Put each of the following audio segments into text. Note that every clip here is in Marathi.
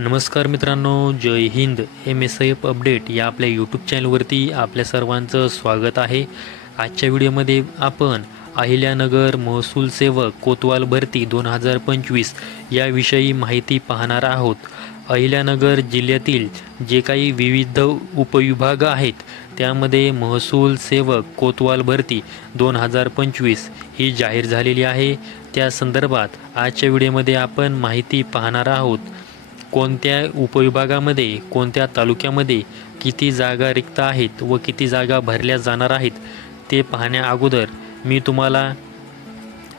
नमस्कार मित्रांनो, जय हिंद. MSIF अपडेट या आपल्या यूट्यूब चॅनलवरती आपल्या सर्वांचं स्वागत आहे. आजच्या व्हिडिओमध्ये आपण अहिल्यानगर महसूल सेवक कोतवाल भरती 2025 याविषयी माहिती पाहणार आहोत. अहिल्यानगर जिल्ह्यातील जे काही विविध उपविभाग आहेत त्यामध्ये महसूल सेवक कोतवाल भरती 2025 ही जाहीर झालेली आहे. त्या संदर्भात आजच्या व्हिडिओमध्ये आपण माहिती पाहणार आहोत. कोणत्या उपविभागामध्ये कोणत्या तालुक्यामध्ये किती जागा रिक्त आहेत व किती जागा भरल्या जाणार आहेत ते पाहण्या अगोदर मी तुम्हाला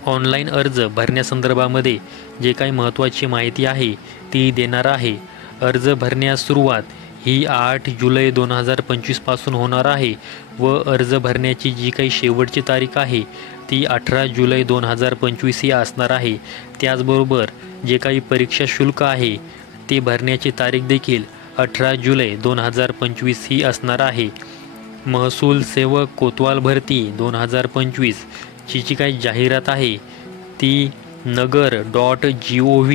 ऑनलाईन अर्ज भरण्यासंदर्भामध्ये जे काही महत्त्वाची माहिती आहे ती देणार आहे. अर्ज भरण्यास सुरुवात ही 8 जुलै 2025 पासून होणार आहे व अर्ज भरण्याची जी काही शेवटची तारीख आहे ती 18 जुलै 2025 ही असणार आहे. त्याचबरोबर जे काही परीक्षा शुल्क आहे ते भरण्याची तारीख देखील 18 जुलै 2025 ही असणार आहे. महसूल सेवक कोतवाल भरती 2025 ची जी काही जाहिरात आहे ती nagar.gov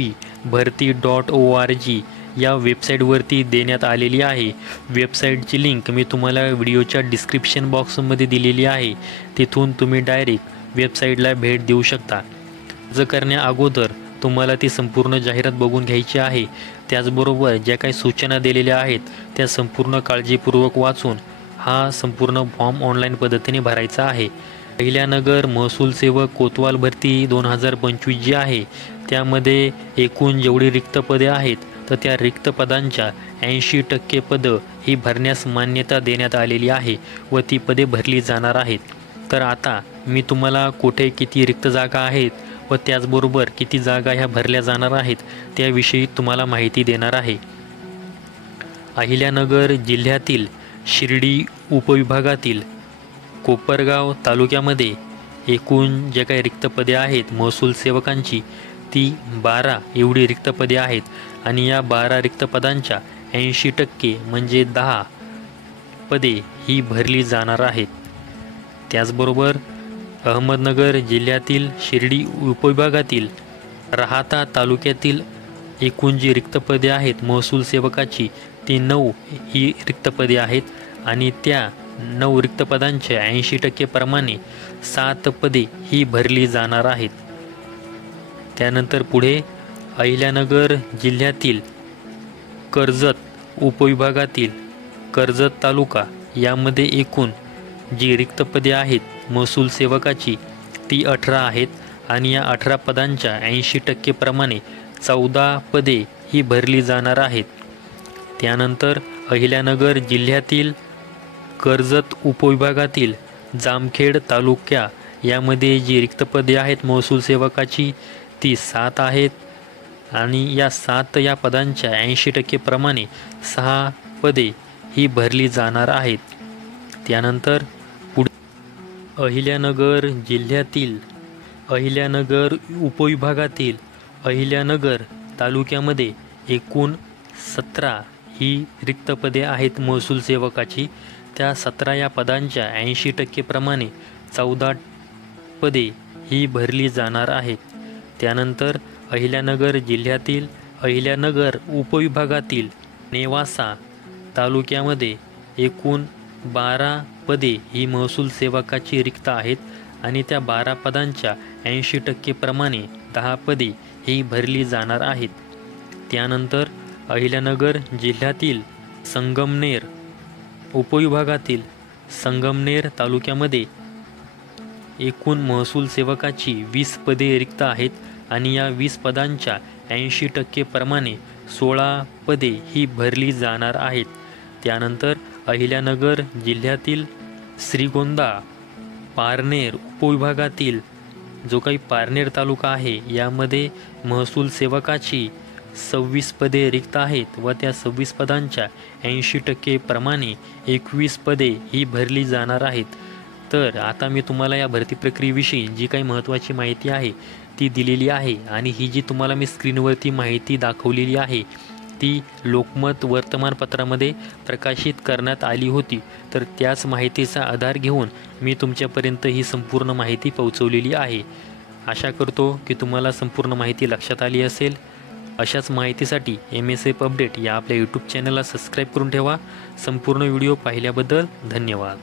bharti.org या वेबसाईटवरती देण्यात आलेली आहे. वेबसाईटची लिंक मी तुम्हाला व्हिडिओच्या डिस्क्रिप्शन बॉक्समध्ये दिलेली आहे. तिथून तुम्ही डायरेक्ट वेबसाईटला भेट देऊ शकता. अर्ज करण्या अगोदर तुम्हाला ती संपूर्ण जाहिरात बघून घ्यायची आहे. त्याचबरोबर ज्या काही सूचना दिलेल्या आहेत त्या संपूर्ण काळजीपूर्वक वाचून हा संपूर्ण फॉर्म ऑनलाईन पद्धतीने भरायचा आहे. अहिल्यानगर महसूल सेवक कोतवाल भरती 2025 जी आहे त्यामध्ये एकूण जेवढी रिक्त पदे आहेत तर त्या रिक्त पदांच्या 80% पदं ही भरण्यास मान्यता देण्यात आलेली आहे व ती पदे भरली जाणार आहेत. तर आता मी तुम्हाला कुठे किती रिक्त जागा आहेत व त्याचबरोबर किती जागा ह्या भरल्या जाणार आहेत त्याविषयी तुम्हाला माहिती देणार आहे. अहिल्यानगर जिल्ह्यातील शिर्डी उपविभागातील कोपरगाव तालुक्यामध्ये एकूण जे काही रिक्त पदे आहेत महसूल सेवकांची ती 12 एवढी रिक्त पदे आहेत आणि या 12 रिक्त पदांच्या 80% म्हणजे 10 पदे ही भरली जाणार आहेत. त्याचबरोबर अहमदनगर जिल्ह्यातील शिर्डी उपविभागातील राहाता तालुक्यातील एकूण जी रिक्त पदे आहेत महसूल सेवकाची ती 9 ही रिक्त पदे आहेत आणि त्या 9 रिक्त पदांच्या 80% प्रमाणे 7 पदे ही भरली जाणार आहेत. त्यानंतर पुढे अहिल्यानगर जिल्ह्यातील कर्जत उपविभागातील कर्जत तालुका यामध्ये एकूण जी रिक्त पदे आहेत महसूल सेवकाची ती 18 आहेत आणि या 18 पदांच्या 80% प्रमाणे 14 पदे ही भरली जाणार आहेत. त्यानंतर अहिल्यानगर जिल्ह्यातील कर्जत उपविभागातील जामखेड तालुक्या यामध्ये जी रिक्त पदे आहेत महसूल सेवकाची ती 7 आहेत आणि या 7 या पदांच्या 80% प्रमाणे 6 पदे ही भरली जाणार आहेत. त्यानंतर अहिल्यानगर जिल्ह्यातील अहिल्यानगर उपविभागातील अहिल्यानगर तालुक्यामध्ये एकूण 17 ही रिक्त पदे आहेत महसूल सेवकाची. त्या 17 या पदांच्या 80% प्रमाणे 14 पदे ही भरली जाणार आहेत. त्यानंतर अहिल्यानगर जिल्ह्यातील अहिल्यानगर उपविभागातील नेवासा तालुक्यामध्ये एकूण 12 पदे ही महसूल सेवकाची रिक्त आहेत आणि त्या 12 पदांच्या 80% प्रमाणे 10 पदे ही भरली जाणार आहेत. त्यानंतर अहिल्यानगर जिल्ह्यातील संगमनेर उपविभागातील संगमनेर तालुक्यामध्ये एकूण महसूल सेवकाची 20 पदे रिक्त आहेत आणि या 20 पदांच्या 80% प्रमाणे 16 पदे ही भरली जाणार आहेत. त्यानंतर अहिल्यानगर जिल्ह्यातील श्रीगोंदा पारनेर उपविभागातील जो काही पारनेर तालुका आहे यामध्ये महसूल सेवकाची 26 पदे रिक्त आहेत व त्या 26 पदांच्या 80% प्रमाणे 21 पदे ही भरली जाणार आहेत. तर आता मी तुम्हाला या भरती प्रक्रियेविषयी जी काही महत्त्वाची माहिती आहे ती दिलेली आहे आणि ही जी तुम्हाला मी स्क्रीनवरती माहिती दाखवलेली आहे ती लोकमत वर्तमानपत्रामध्ये प्रकाशित करण्यात आली होती. तर त्याच माहितीचा आधार घेऊन मी तुमच्यापर्यंत ही संपूर्ण माहिती पोहोचवलेली आहे. आशा करतो की तुम्हाला संपूर्ण माहिती लक्षात आली असेल. अशाच माहितीसाठी MSF अपडेट या आपल्या यूट्यूब चॅनलला सबस्क्राईब करून ठेवा. संपूर्ण व्हिडिओ पाहिल्याबद्दल धन्यवाद.